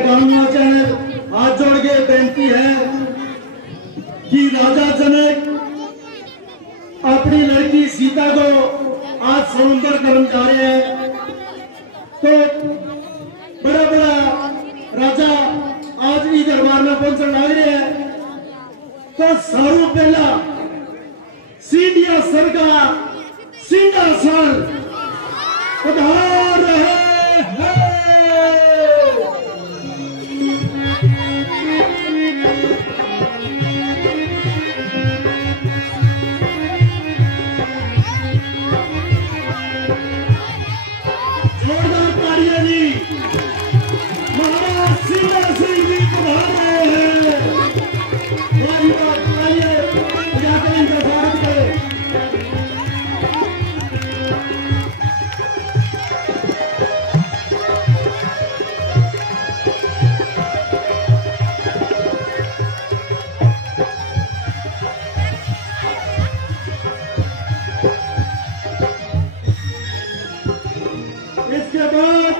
हाथ जोड़ के बेनती है कि राजा जनक अपनी लड़की सीता को आज समुद्र करने जा रहे हैं। तो बड़ा बड़ा राजा आज ही दरबार में पहुंचने लग रहे हैं। तो सारू पहला सीढ़िया सर का सिंहासन पधार रहे हैं। जोरदार तालियां जी, महाराज सिंह जी पधार रहे हैं। तालियां बजाकर इनका स्वागत करें। इसके बाद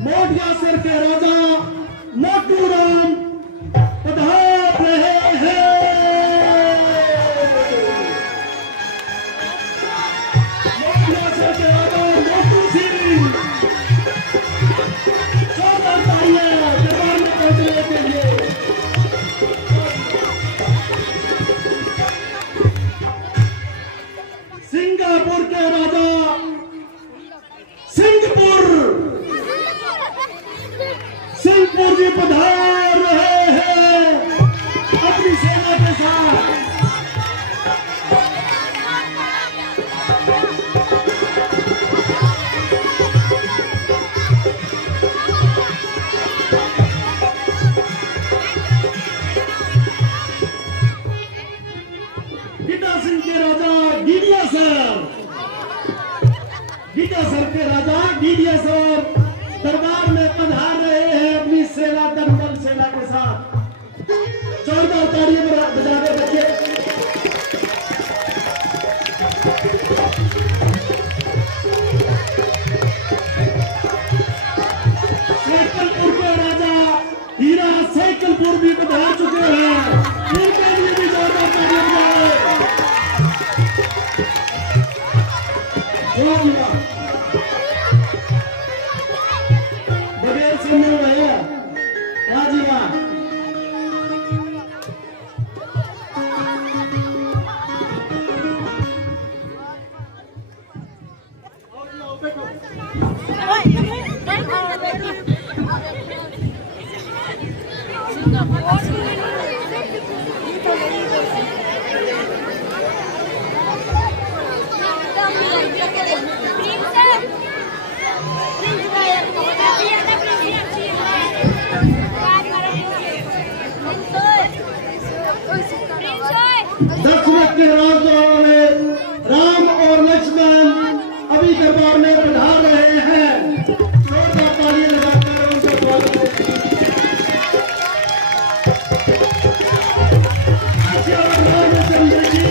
मोटिया सिर के राजा मोटू राम पधार रहे हैं। मोटिया सिर के राजा मोटू सिंह जोरदार तालियां दरबार में पहुंचने के लिए। सिंगापुर के राजा सिंहपुर जी पधार रहे हैं अपनी सेना के साथ। गीता सिंह के राजा गीडिया सर के राजा गीडिया सर दरबार में पधार रहे हैं अपनी सेना दमकल सेना के साथ। जोरदार तालियां बजा रहे बच्चे। सैकलपुर के राजा हीरा सैकलपुर भी पधार चुके हैं। उनके लिए भी जोरदार तालियां बजा रहे। बगैर सुनने वाले राजी वाह। दक्षिण के राजदरबार में राम और लक्ष्मण अभी दरबार में पधार रहे हैं। जोरदार तालियां लगाकर उनका स्वागत करें। रामचंद्र जी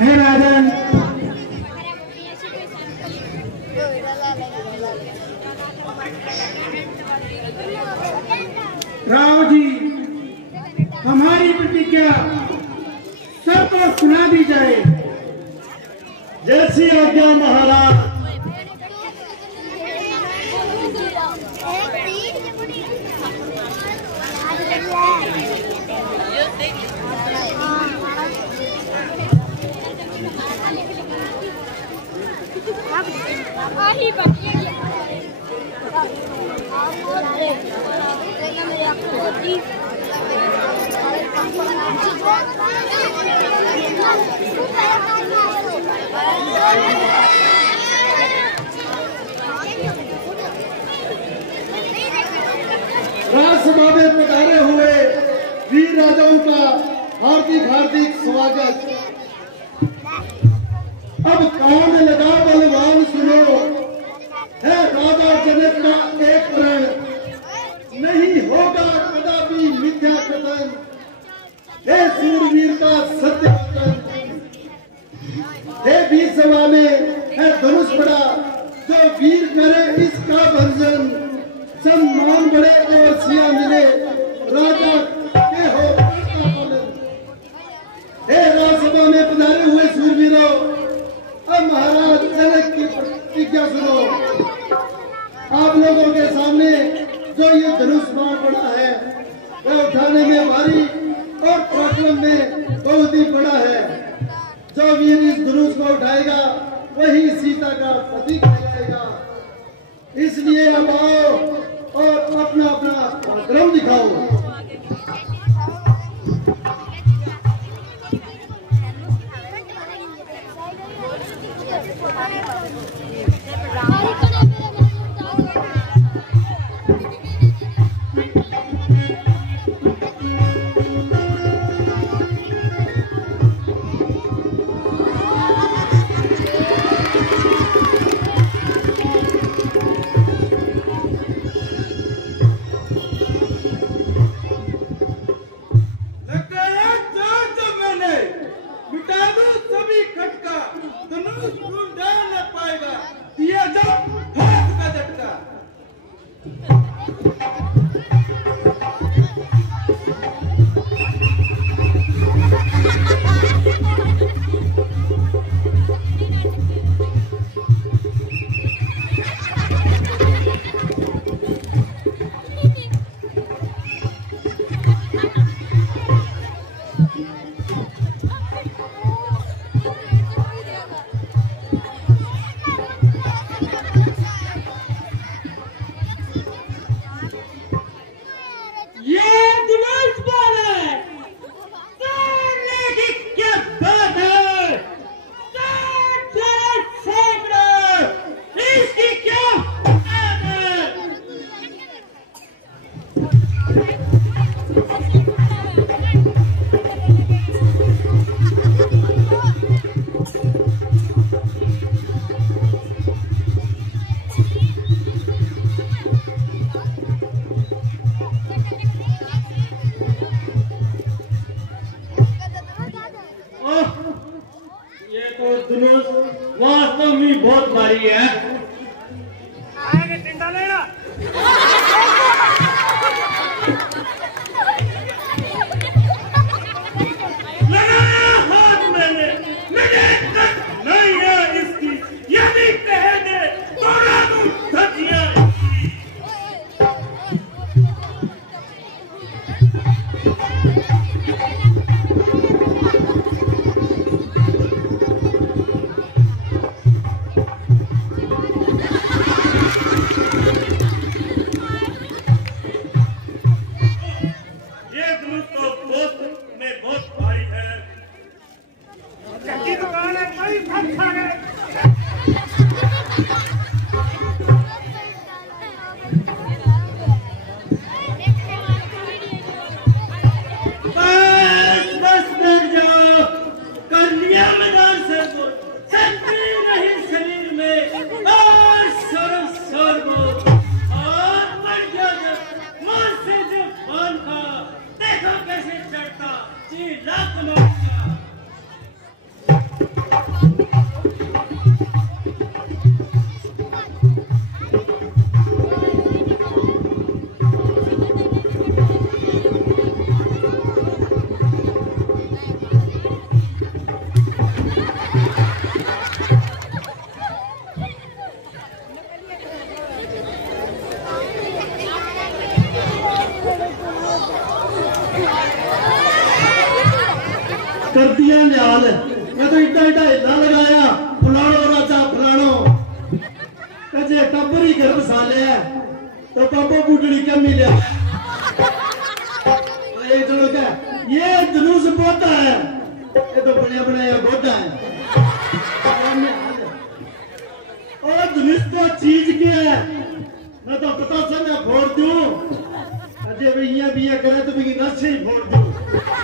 राजन राव जी हमारी प्रतिज्ञा सबको सुना दी जाए। जैसी आज्ञा महाराज। राज्यसभा में पधारे हुए राजाओं का हार्दिक हार्दिक स्वागत। अब कान लगा बलवान सुनो, है राजा जनक का एक प्रण, नहीं होगा कदापि मिथ्या कथन, हे सूरवीर का सत्य वचन। हे वीर सभा में है धनुष बड़ा, जो वीर करे इसका भंजन, सम्मान बढ़े और सिया मिले, राजा के हो का पालन। हे राजसभा में पधारे हुए सूरवीरों, अब महाराज जनक की प्रतिज्ञा सुनो। आप लोगों के सामने जो ये धनुष बाण पड़ा है वह उठाने में भारी और पराक्रम में बहुत ही बड़ा है। जो वीर इस धनुष को उठाएगा वही सीता का पति कहलाएगा। इसलिए अब आओ और अपना अपना पराक्रम दिखाओ। वास्तव में बहुत भारी है। आगे टिंडा लेना। लगाया हाथ मैंने, मुझे तक नहीं है इसकी, यदि कह दे तोड़ा दूं धजिया। कर दिया न्याल, मैं तो इतना इतना हिला लगाया, फलाणो राजा फलाणो कजे टब्बर ही घर बसा लिया तो पापा बुढ़ड़ी क्या मिला। तो एक जनो क्या ये धनुष पोता है, ये तो बढ़िया बढ़िया गोदा है। और धनुष तो चीज क्या है, मैं तो पता चल फोड़ दूं, अजय भैया करे तो भी नशे ही फोड़ दूं।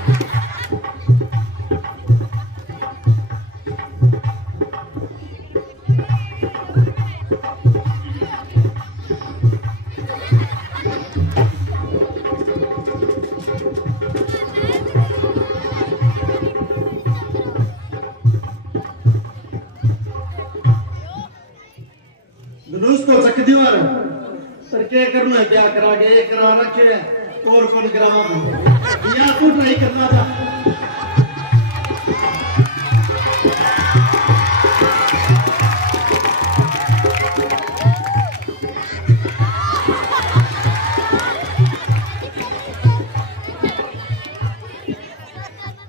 दोस्तों चक दीवार पर क्या करना है, क्या करा के एक करा रखे और कौन करावा या तू ट्राई करना था।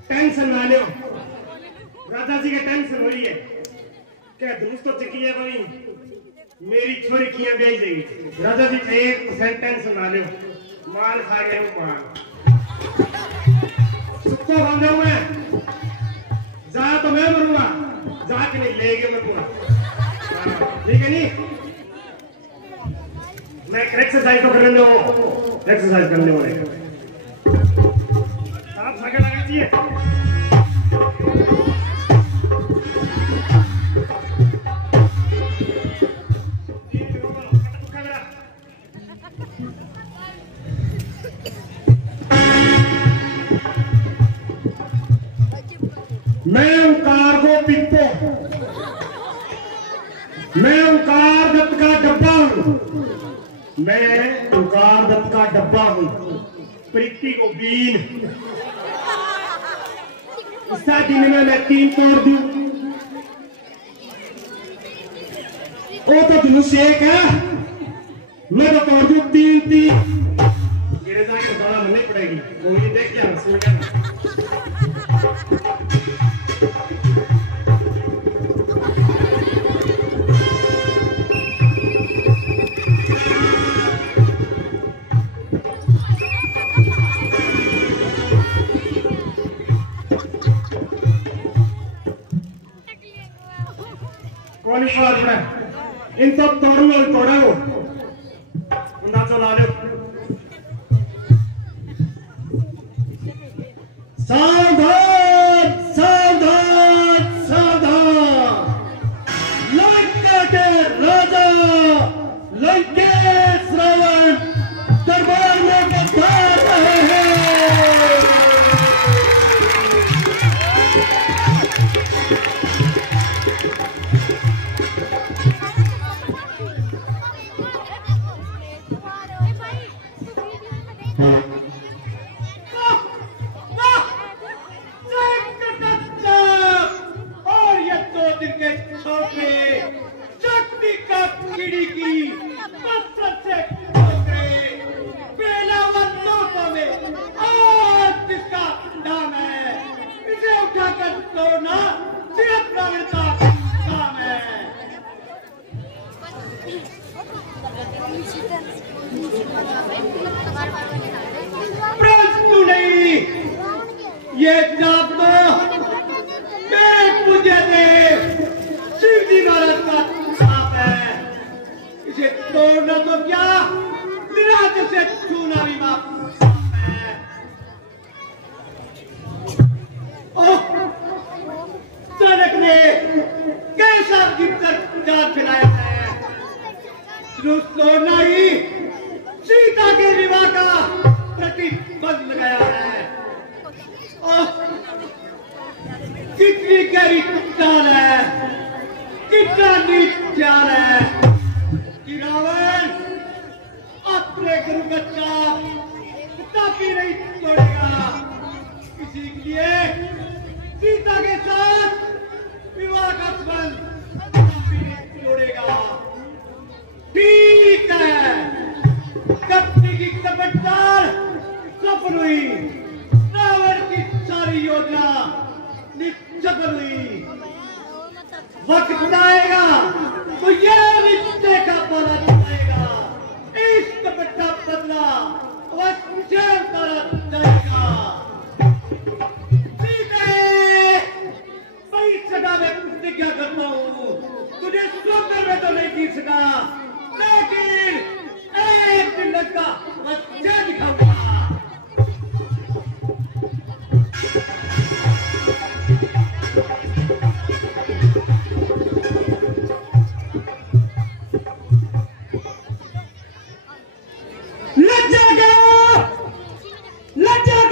टेंशन ना लो, राजा जी के टेंशन हो रही है क्या दोस्तों चकिया कोई मेरी छोरी किया बेच देगी। राजा जी 1% टेंशन ना लो, माल खा गए हूँ माल सुखो बन जाऊँ मैं, जा तो मैं मरूंगा, जाके नहीं लेके मरूंगा, ठीक है नहीं। मैं एक्सरसाइज तो करने दो, एक्सरसाइज करने वाले आप भागे लगा चाहिए। मैं ओंकार को पिप्पो, मैं ओंकार दत्त का डब्बा हूं, मैं ओंकार दत्त का डब्बा हूं, प्रीति को बीन इस दिन में मैं 3 तोड़ दूं, वो तो धनुष्य एक है, मैं तो तोड़ दूं 3 गिरे जाके दाना बननी पड़ेगी, वो ये देख क्या सुन क्या इन सब तोड़ो और तोड़ो अंदाजा ला लो। सावधान सावधान सावधान, लंका के राजा लंकेश रावण दरबार में पधार रहे हैं। और ये 2 दिन के छोटे शक्ति का कीड़ी की कसरत से ठोकरे बेलावंतों में आज जिसका नाम है, इसे उठाकर तोड़ना सिर्फ प्राण का काम है। परंतु नहीं, ये जाप तो मेरे पूज्य देव शिव जी महाराज का जाप है, इसे तोड़ना तो क्या निराज से छूना भी माफ है। ओह, जनक ने कैसा गिरकर जान फैलाया है, तोड़ना ही सीता के विवाह का प्रतिबंध लगाया है। कितनी गहरी चाल है, कितना नीच चाल है कि रावण अपने गुरु बच्चा कभी नहीं तोड़ेगा, इसी के लिए सीता के साथ विवाह का संबंध कभी नहीं तोड़ेगा। ठीक है, कपटी की कपटदार सफल हुई, रावण की सारी योजना निष्फल हुई। वक्त आएगा तो यह रिश्ते का पता चलेगा, इस कपट का बदला अवश्य जाएगा। मैं इस सदा में प्रतिज्ञा करता हूँ, तुझे स्वप्न में तो नहीं दिख सका, लेकिन एक दिन लड़का बच्चा दिखाऊंगा। लज्जा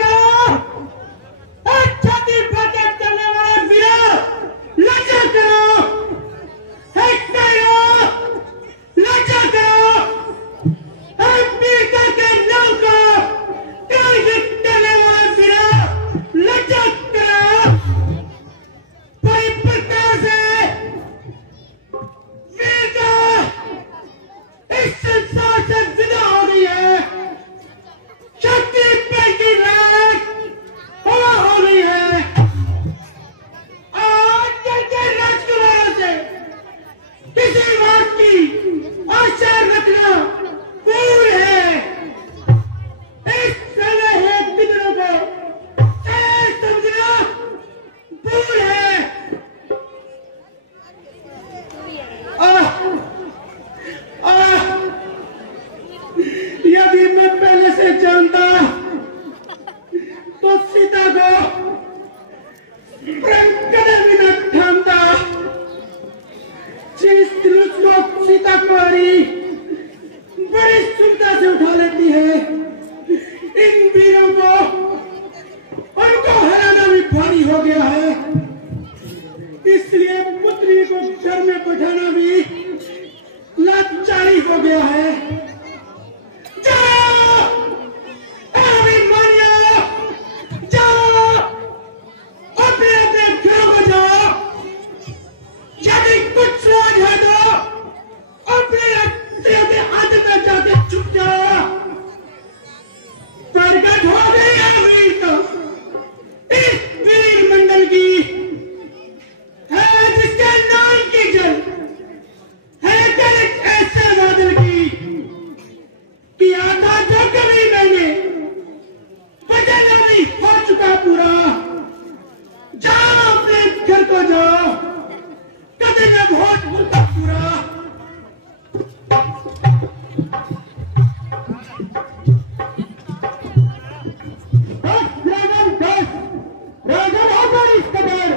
राजन होकर इस कदर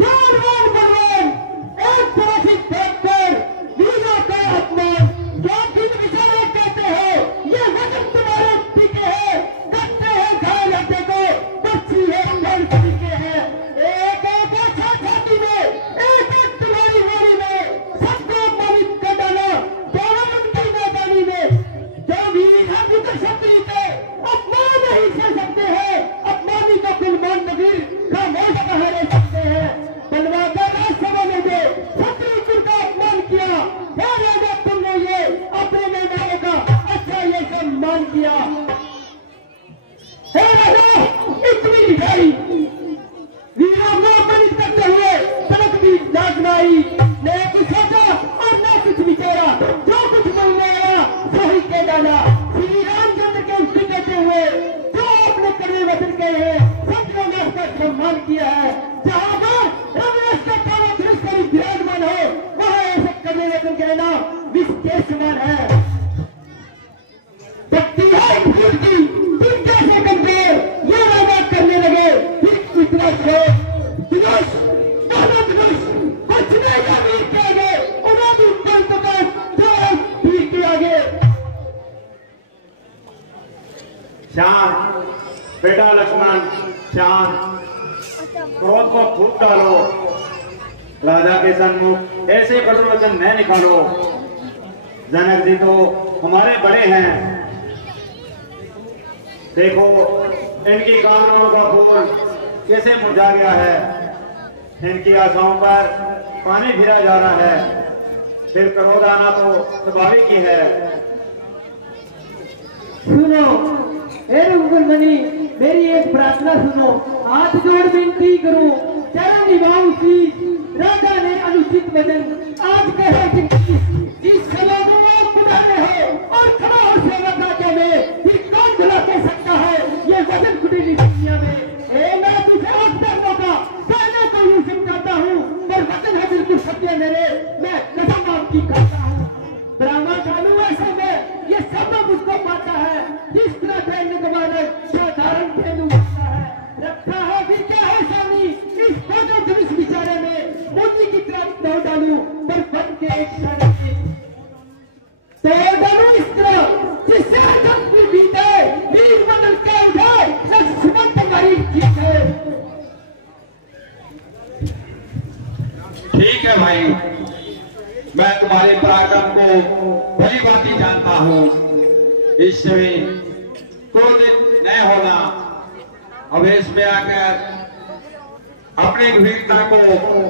जानवर भगवान एक तरह से देखकर वीरों का अपमान क्या किन विचारों कहते हो ये वचन तुम्हारे टीके हैं करते हैं घायल हत्या को बच्ची है अंदर तरीके हैं एक एक छाती में एक एक तुम्हारी वाली में सबको अपमानित कर डाला दोनों उनकी मैदानी में जो वीर हैं पुत्र क्षत्रिय के अपमान नहीं सह सकते हैं अपमानी का कुलमान नबीर खामोश कह रह सकते हैं बलवा का राज सभा में जो क्षत्रिय का अपमान किया क्या राजा तुमने ये अपने मेहमानों का अच्छा ये सम्मान किया हे राजा इतनी मिठाई वीरों को अपमानित करते हुए तलक भी लाजमाई न कुछ सोचा और न कुछ विचारा जो कुछ मन में आया सही के डाला श्री रामचंद्र के उससे कहते हुए जो अपने कड़े वचन कहे हैं सत्यों ने उसका सम्मान किया है जहां पर रमेश का काला धनुष कभी विराजमान हो वहां ऐसे कड़े वचन कहना विष के समान है भक्ति है भूल की तुम कैसे कमजोर ये राजा करने लगे फिर इतना धनुष काला धनुष कुछ नहीं या वीर के आगे उन्हें भी कल पकड़ जो वीर के आगे शांत बेटा लक्ष्मण शांत क्रोध को फूक डालो राजा के सन्मुख ऐसे कठोर वचन न निकालो जनक जी तो हमारे बड़े हैं देखो इनकी कामनाओं का फूल कैसे मुरझा गया है इनकी आशाओं पर पानी फिरा जा रहा है फिर क्रोध आना तो स्वाभाविक ही है सुनो हे रघुकुलमणि मेरी एक प्रार्थना सुनो हाथ जोड़ विनती करूं चरण निभाऊं शीश राजा ने अनुचित वचन आज कहे जिस समागम में बुलाने हो और खड़ा और सेवा राजा में फिर कौन भुला के सकता है ये वचन कुटिल दुनिया में मैं तुझे आज तक मौका कहने को यूं समझाता हूँ पर वचन है बिल्कुल सत्य मेरे मैं कसम आपकी खाता हूँ ब्राह्मण कानू ऐसे में ये सब लोग उसको पाता है जिस तरह दैन्य गवाना साधारण धेनु होता है रखा है फिर क्या है स्वामी इस फोटो धनुष विचारे में मुझी की तरफ दौड़ डालू पर बन के एक क्षण तो डालू इस तरह जिससे जब भी बीते वीर बदल के उठाए लक्ष्मण तुम्हारी ठीक है ठीक है भाई मैं तुम्हारे पराक्रम को भली भांति जानता हूँ इस समय क्रोधित न होना अवेश में आकर अपनी वीरता को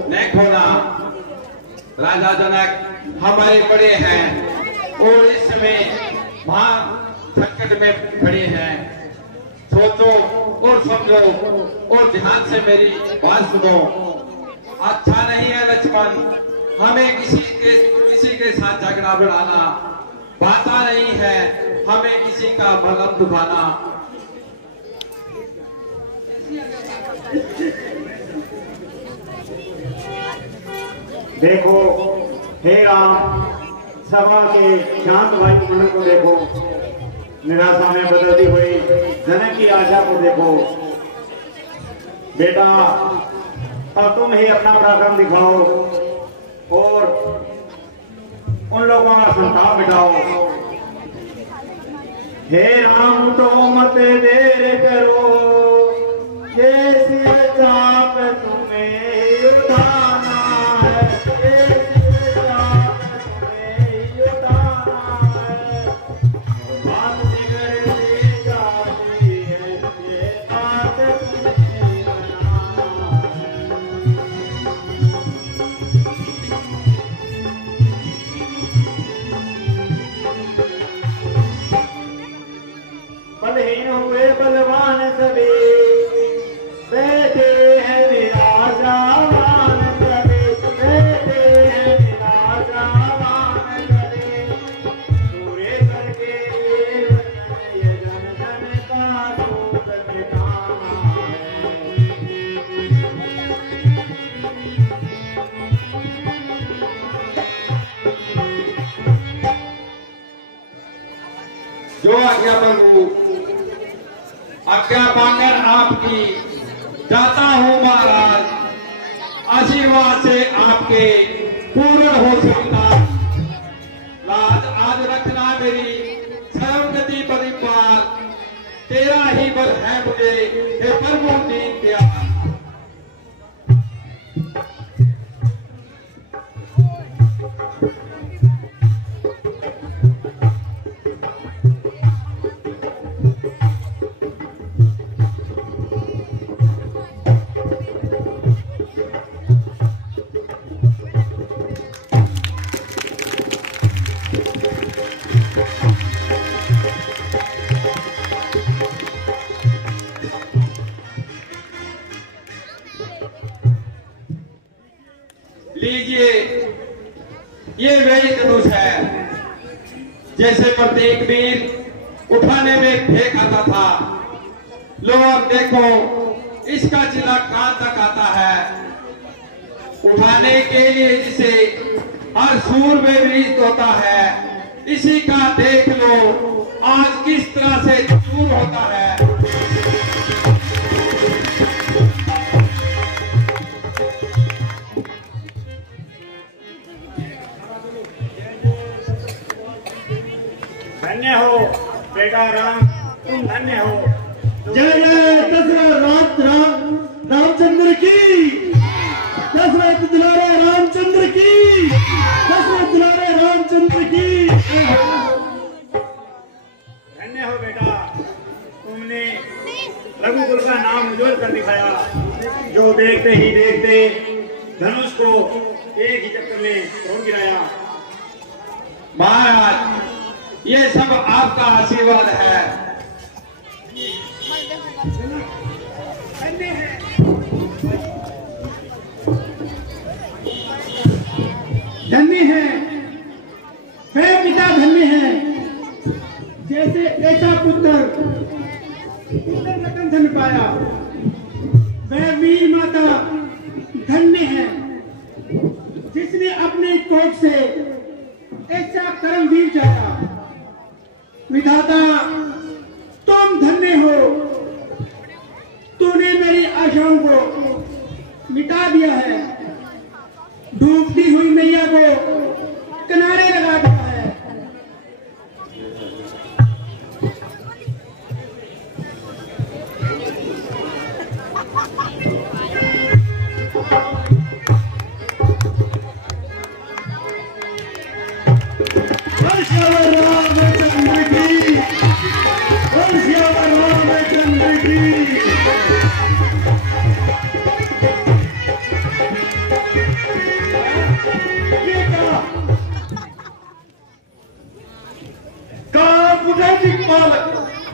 न खोना राजा जनक हमारे बड़े हैं और इस समय महान संकट में खड़े हैं सोचो और समझो और ध्यान से मेरी बात सुनो अच्छा नहीं है लक्ष्मण हमें किसी के साथ झगड़ा बढ़ाना बाता नहीं है हमें किसी का मलम दुखाना देखो हे राम सभा के शांत वायुमंडल को देखो निराशा में बदलती हुई जनक की आशा को देखो बेटा अब तुम ही अपना पराक्रम दिखाओ और उन लोगों का संताप बिठाओ हे राम तो मत देर करो ये सिर चाप तुम्हें उठाना है ये सिर चाप तुम्हें उठाना है बात बिगड़ती जाती है ये बात तुम्हें बनाना है बलहीन हुए बलवान सभी बैठे हैं विराजमान सभी बैठे हैं विराजमान सभी पूरे करके ये जन जन का दुख मिटाना है जो आज्ञा प्रभु आज्ञा पाकर आपकी जाता हूँ महाराज। आशीर्वाद से आपके पूर्ण हो सकता राज। आज रखना मेरी सर्वगति परिपाल, तेरा ही बल है मुझे हे प्रभु दीन दयाल। लीजिए, ये वही धनुष है जैसे प्रत्येक वीर उठाने में फेंक आता था। लो अब देखो, इसका चिल्ला कहां तक आता है। उठाने के लिए जिसे हर सूर में वृष्ट होता है, इसी का देख लो आज किस तरह से चूर होता है। धन्य हो बेटा राम, तुम धन्य हो। जय जय दशरथ रामचंद्र की, दशरथ दुलारे रामचंद्र की, दशरथ दुलारे रामचंद्र की। धन्य हो बेटा, तुमने रघुकुल का नाम उज्ज्वल कर दिखाया। जो देखते ही देखते धनुष को एक ही चक्कर में तोड़ गिराया। महाराज, ये सब आपका आशीर्वाद है। धन्य है वे पिता, धन्य है जैसे ऐसा पुत्र रतन धन पाया। वह वीर माता धन्य है जिसने अपने कोख से ऐसा कर्मवीर चाहा। विधाता तुम धन्य हो, तूने मेरी आशाओं को मिटा दिया है। डूबती हुई मैया को किनारे लगा दिया है।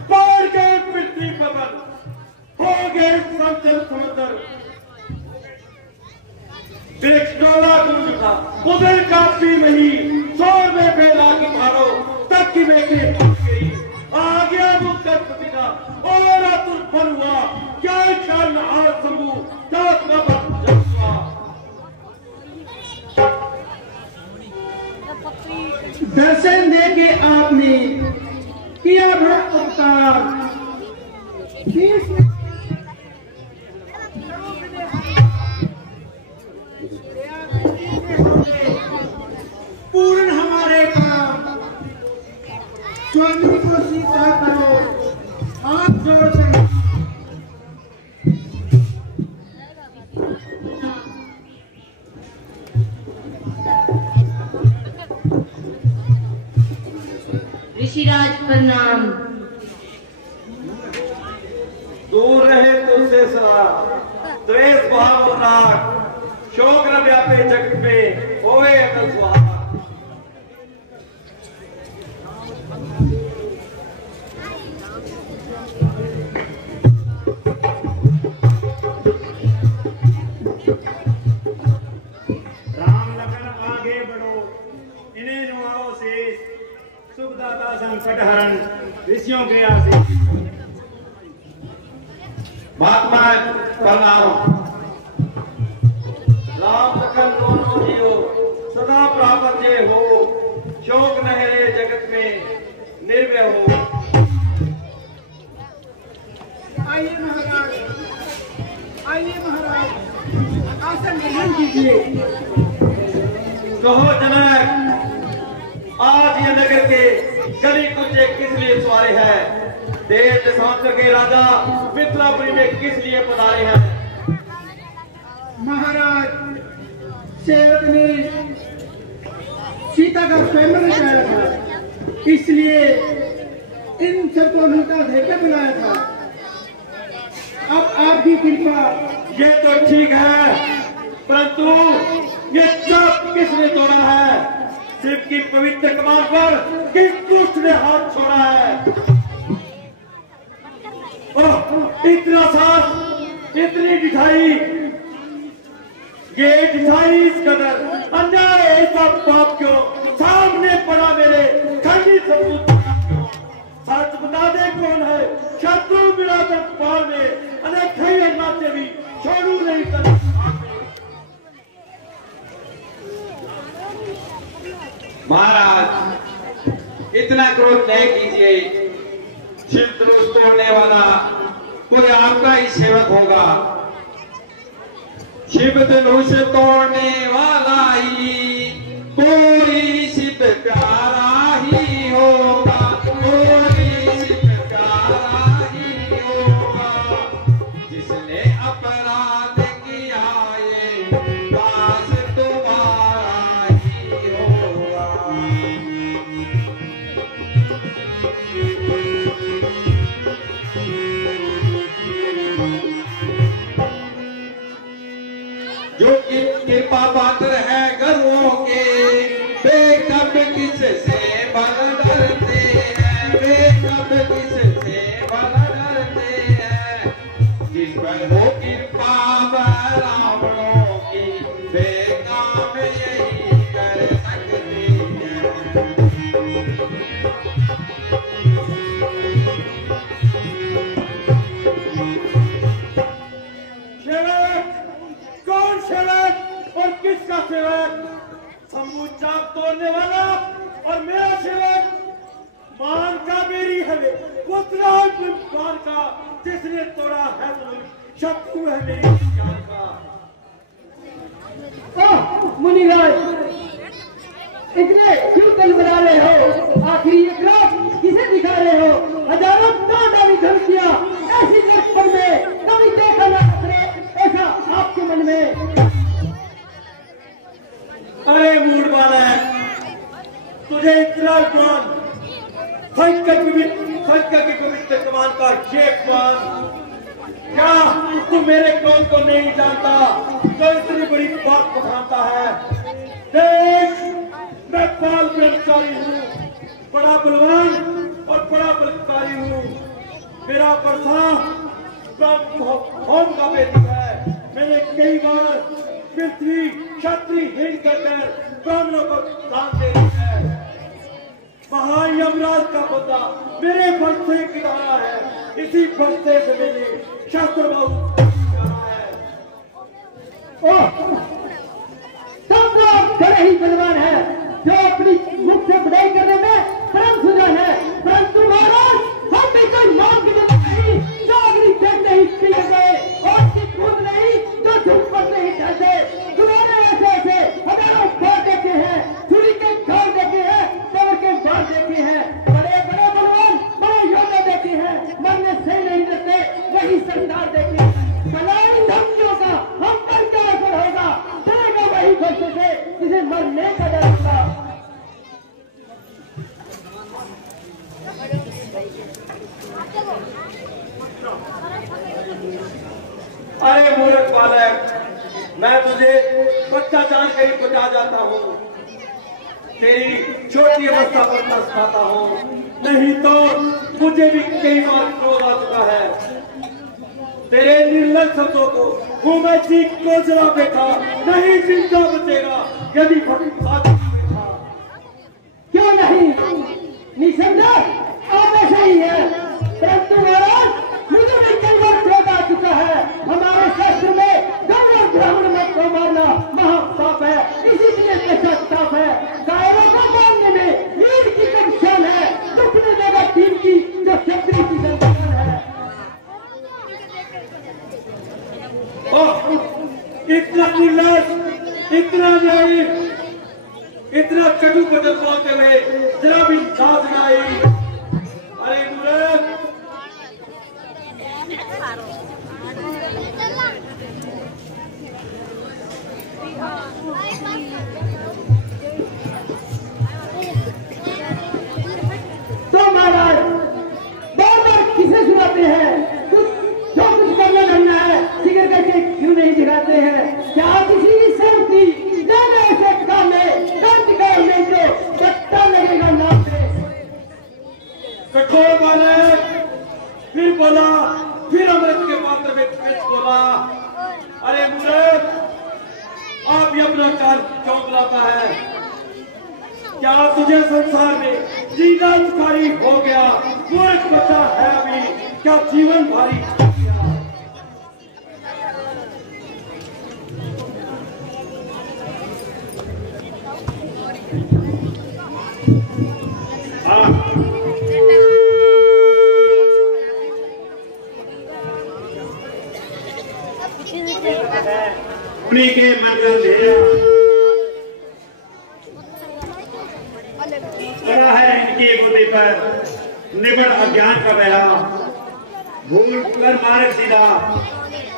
पार गए पृथ्वी पवन, हो गए समतल समुद्र। एक डोला दूध का उधर काफी नहीं, शोर में फैला के मारो तक की बेटे पहुंच गई। आ गया वो गर्भवती का और आतुर फल हुआ, क्या ख्याल आज समूह जात का बच्चा। दर्शन दे के आपने किया बड़ा उपकार। पूर्ण हमारे काम, स्वामी को सीता करो हाथ जोड़कर। ऋषिराज प्रणाम। दूर रहे तुझसे सदा द्वेष भाव राग, शोक न व्यापे जगत में होवे अकल सुहाग। राम लखन आगे बढ़ो, इन्हें नुआओ से सुखदाता संकट हरण, ऋषियों के आशीष। महात्मा प्रणाम। राम लखन दोनों जियो सदा प्राप्त जे हो, शोक न है जगत में निर्भय हो। आइए महाराज, आसन ग्रहण कीजिए। कहो जनक, आज ये नगर के गली कुचे किस लिए सवारे हैं? देश देशांतर के राजा मिथिलापुरी में किस लिए पधारे हैं? महाराज, सेवक ने सीता का स्वयंवर कराया था, इसलिए इन सबको न्योता देकर बुलाया था। अब आपकी कृपा। ये तो ठीक है, परंतु ये चाप किसने तोड़ा है? शिव की पवित्र कमान पर किस दुष्ट ने हाथ छोड़ा है? ओह, इतना साहस, इतनी ढिठाई, ये ढिठाई इस कदर अन्याय, ऐसा पाप क्यों सामने पड़ा मेरे खंडी सबूत? सच बता दे कौन है? शत्रु मिलाकर पार में अनेक नाते भी छोड़ू नहीं कर। महाराज, इतना क्रोध नहीं कीजिए। शिव धनुष तोड़ने वाला कोई आपका ही सेवक होगा। शिव धनुष तोड़ने वाला ही कोई शिव प्यारा ही होगा, कोई शिव प्यारा ही होगा। जिसने अपराध किया ये दास तुम्हारा ही होगा। जो कृपा पात्र है गरुओं के, वे कब किससे बल डरते हैं, वे कब किससे बल डरते हैं। जिस पर हो कृपा ब्राह्मणों की, वे काम यही कर सकते हैं। सेवक कौन सेवक और किसका सेवक? शंभू चाप तोड़ने वाला और मेरा सेवक मान का मेरी है, पुत्रा मान का जिसने तोड़ा है धनुष, शत्रु है मेरी जान का। मुनिराज, इतने क्यों तल बना रहे हो? आखिर ये क्रोध किसे दिखा रहे हो? हजारों दावी धमकियां ऐसी लक्ष्मण में कभी देखा ना अपने, ऐसा आपके मन में। अरे मूड वाला है, तुझे इतना ज्ञान खंडकर की पवित्र कमान का शेख मान, क्या तू मेरे कौन को नहीं जानता जो इतनी बड़ी बात बताता है? देख, मैं बाल ब्रह्मचारी हूँ, बड़ा बलवान और बड़ा बलकारी हूँ। मेरा परसा होम का बेटी है। मैंने कई बार पृथ्वी क्षत्रि हिंद कर ब्राह्मणों को दान दे दी है। महान यमराज का बदला मेरे बरसे की धारा है, इसी बरसे से मैंने शस्त्र बहुत है। सब लोग बड़े ही बलवान है, जो अपनी मुख से बुराई करने में परम सुजान है, परंतु महाराज हम भी कोई मौत की जगह नहीं, जो अग्नि जग नहीं पिए गए और की कूद नहीं, जो धूप पर नहीं चलते। तुम्हारे ऐसे ऐसे हजारों बार देखे हैं, छुरी के घाव देखे हैं, तवर के बार देखे हैं, बड़े बड़े बलवान बड़े योद्धा देखे हैं, मरने से नहीं डरते, वही सरदार देखे हैं। बलाई धमकियों का हम पर क्या असर होगा? चलेगा वही बच्चे से जिसे मरने का डर होगा। अरे मूर्ख बालक, मैं तुझे बच्चा जानकर ही बचा जाता हूँ, तेरी छोटी अवस्था पर तरस खाता हूँ, नहीं तो मुझे भी कई बार क्रोध आ चुका है। तेरे निर्लज शब्दों को मैं चीख को जला बैठा, नहीं जिंदा बचेगा यदि बैठा। क्यों नहीं? निसंदेह आप ऐसे ही है, परंतु महाराज मुझे भी कई बार क्रोध आ चुका है। हमारे शास्त्र में गौरव ब्राह्मण मत को मारना महापाप है, इसीलिए पश्चाताप है। गायों को मारने में वीर की कंक्षण है, दुखने देगा तीन की जो क्षत्रिय की संतान है। इतना निर्लज, इतना न्यायी, इतना कटु बदल बोलते हुए जरा भी साथ न आई। अरे मूर्ख, तो महाराज बार बार किसे सुनाते हैं? कुछ जो कुछ करना धरना है जिक्र करके क्यों नहीं दिखाते हैं? क्या किसी शर्ती जाने से काम में दर्द का नहीं तो पट्टा लगेगा नाम पे। कठोर बालक फिर बोला, फिर अमृत के पात्र में फिर बोला। अरे मूर्ख, आप ये अपना कार क्यों बुलाता है? क्या तुझे संसार में जीना भारी हो गया? मूर्ख बचा है अभी, क्या जीवन भारी हो गया? उन्हीं के मन का अंधेरा पड़ा है इनकी बुद्धि पर, निबड़ अज्ञान का बेड़ा, भूल कर मारे सीधा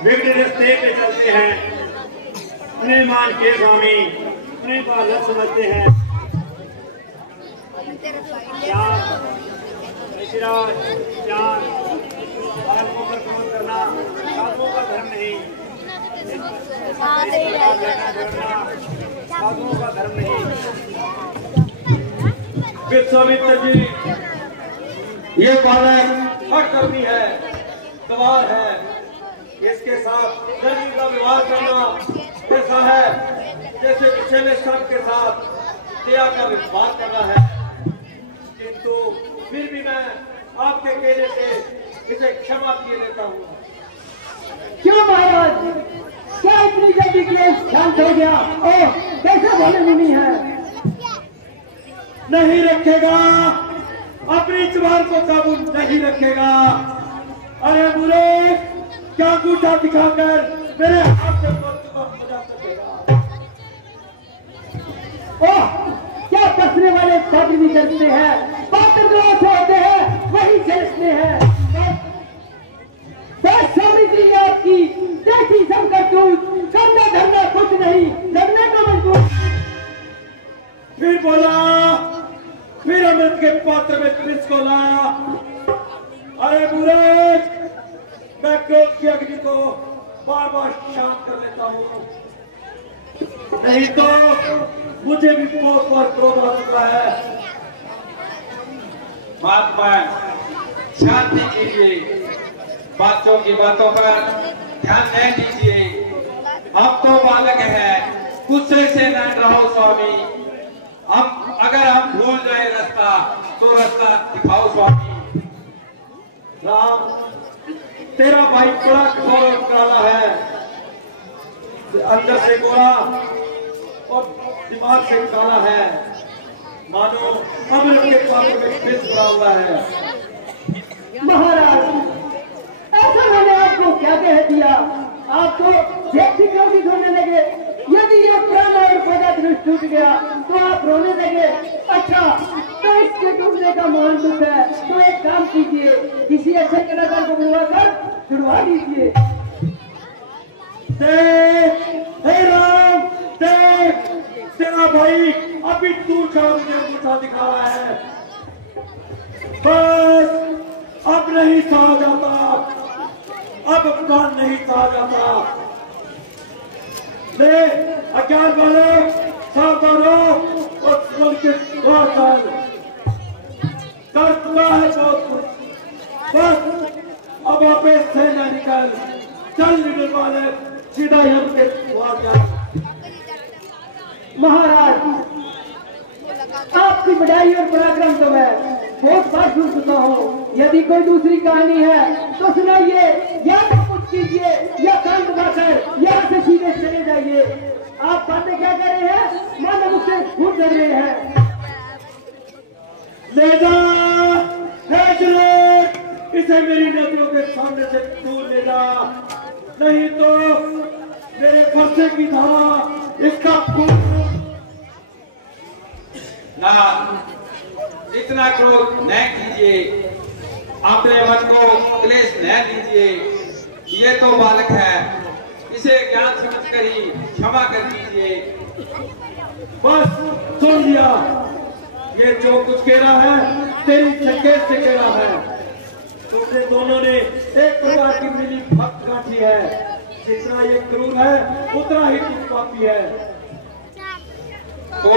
विघ्न रास्ते पे चलते हैं। उन्हें मान के स्वामी उन्हें बालक समझते हैं। ज्ञान ऋषिराज, ज्ञान बालकों पर क्रोध करना साधुओं का धर्म नहीं, साधुओं का धर्म नहीं। विश्वामित्र जी, ये बालक अकर्मी है, गवार है। इसके साथ लड़की का व्यवहार करना ऐसा है जैसे पिछले सबके साथ दया का व्यवहार करना है। किंतु फिर भी मैं आपके कहने से इसे क्षमा किए लेता हूँ। क्यों महाराज, क्या इतनी जल्दी क्लेश शांत हो गया? ओ कैसे भले मुनि है? नहीं रखेगा, अपनी जुबान को काबू नहीं रखेगा। अरे बुरे, क्या अंगूठा दिखाकर मेरे हाथ से बजा सकेगा? ओह, क्या कसने वाले सब्र भी करते हैं, पात्र जो होते हैं वही झेलते हैं। बस समझी आपकी देखी सब करतूत, करना धरना कुछ नहीं, करने को मजबूर। फिर बोला, फिर अमृत के पात्र में विष को लाया। अरे बुरे, मैं क्रोध की अग्नि को बार बार शांत कर लेता हूँ, नहीं तो मुझे भी बहुत बार क्रोध आ चुका है। महात्मा शांति कीजिए, बच्चों की बातों पर ध्यान नहीं दीजिए। हम तो बालक हैं, गुस्से से न रहो स्वामी। हम अगर हम भूल जाए रास्ता तो रास्ता दिखाओ स्वामी। राम, तेरा भाई बड़ा कठोर और काला है, अंदर से गोरा और दिमाग से काला है, मानो अमृत के पात्र में विष भरा हुआ है। महाराज, ऐसा मैंने आपको क्या कह दिया? आप तो देखी क्यों ढूंढने लगे? यदि ये प्राण और पौधा दृष्ट टूट गया तो आप रोने लगे। अच्छा, तो इसके टूटने का महान दुख है, तो एक काम कीजिए, किसी अच्छे कलाकार को बुलवाकर छुड़वा दीजिए। देख, हे राम, देख, तेरा भाई अभी तू मुझे अंगूठा दिखा रहा है। बस अब नहीं सहा जाता, अब अपमान नहीं सहा जाता। ले अज्ञान वाले, सावधान हो और सुन के दुआ कर चुका है बहुत कुछ। बस अब आप से न निकल, चल निकल वाले, सीधा यम के द्वार जा। महाराज, आपकी बढ़ाई और पराक्रम तो मैं बहुत बार सुन चुका हूँ। यदि कोई दूसरी कहानी है तो सुनाइए, या तो कुछ कीजिए या कान दबाकर यहाँ से सीधे चले जाइए। आप बातें क्या कर रहे हैं? मानो मुझसे झूठ कर रहे हैं। ले जा, ले चले, इसे मेरी नजरों के सामने से दूर ले जा। नहीं तो मेरे फरसे की धारा इसका ना इतना क्रोध न कीजिए, अपने मन को क्लेश न दीजिए। ये तो बालक है, इसे ज्ञान समझकर ही क्षमा कर दीजिए। बस सुन लिया, ये जो कुछ कह रहा है तेरी चकेत से कह रहा है। तुमने दोनों ने एक प्रकार की मिली भक्त गांठी है। जितना ये क्रूर है उतना ही तुम पापी है। तो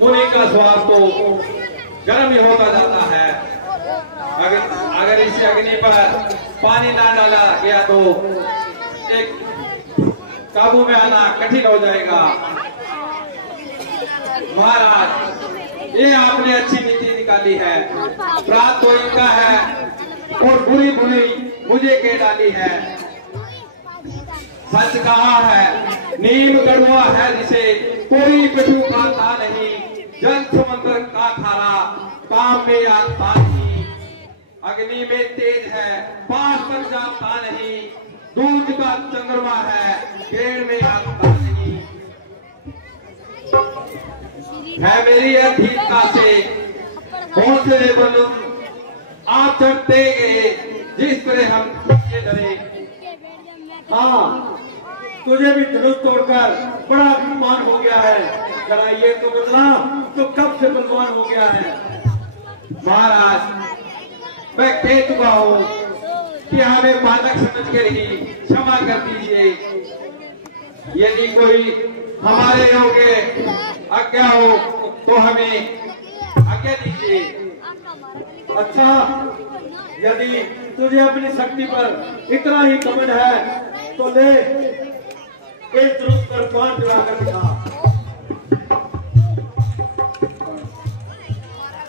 मुनि का स्वभाव तो गर्म ही होता जाता है। अगर इस अग्नि पर पानी ना डाला गया तो एक काबू में आना कठिन हो जाएगा। महाराज, ये आपने अच्छी नीति निकाली है। अपराध तो इनका है और बुरी बुरी मुझे कह डाली है। सच कहा है, नीम कड़वा है जिसे कोई कछु खाता नहीं। जल समुद्र का खारा, काम में आता नहीं। अग्नि में तेज है, पास तक जाता नहीं। दूध का चंद्रमा है, पेड़ में आता नहीं। है मेरी अधीनता से हौसले बुलंद आप चढ़ते गए, जिस तरह हम ये डरे। हाँ, तुझे भी धनुष तोड़कर बड़ा अभिमान हो गया है। जरा ये तो बदला, तो कब से बलवान हो गया है। महाराज, मैं कह चुका हूँ कि हमें बालक समझकर ही क्षमा कर दीजिए। यदि कोई हमारे योग्य आज्ञा हो तो हमें आज्ञा दीजिए। अच्छा, यदि तुझे अपनी शक्ति पर इतना ही घमंड है तो ले एक धनुष पर बाण चढ़ाकर दिखा।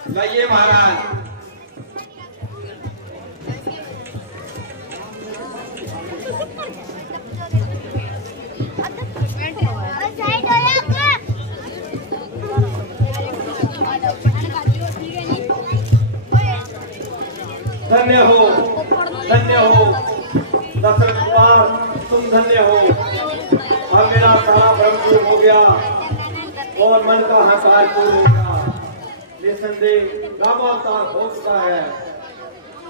लाइए महाराज। धन्य हो दशरथ कुमार, तुम धन्य हो। अब मेरा सारा भ्रम दूर हो गया और मन का हंकार दूर हो गया। निसंदेह रामावतार हो चुका है।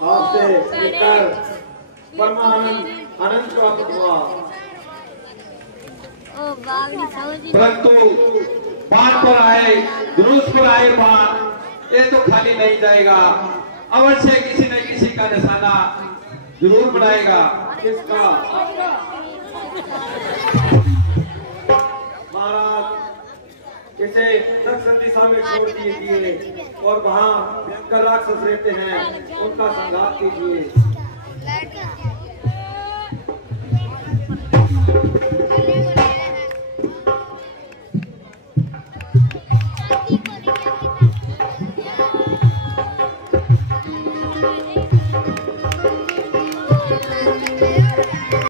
आपसे मिलकर परमानंद आनंद प्राप्त हुआ। परंतु बाण पर आए, धनुष पर आए बाण, ये तो खाली नहीं जाएगा। अवश्य किसी न किसी का निशाना जरूर बनाएगा। किसका? महाराज, इसे दक्षिण दिशा में छोड़ दीजिए और वहाँ भयंकर राक्षस रहते हैं, उनका संघात कीजिए।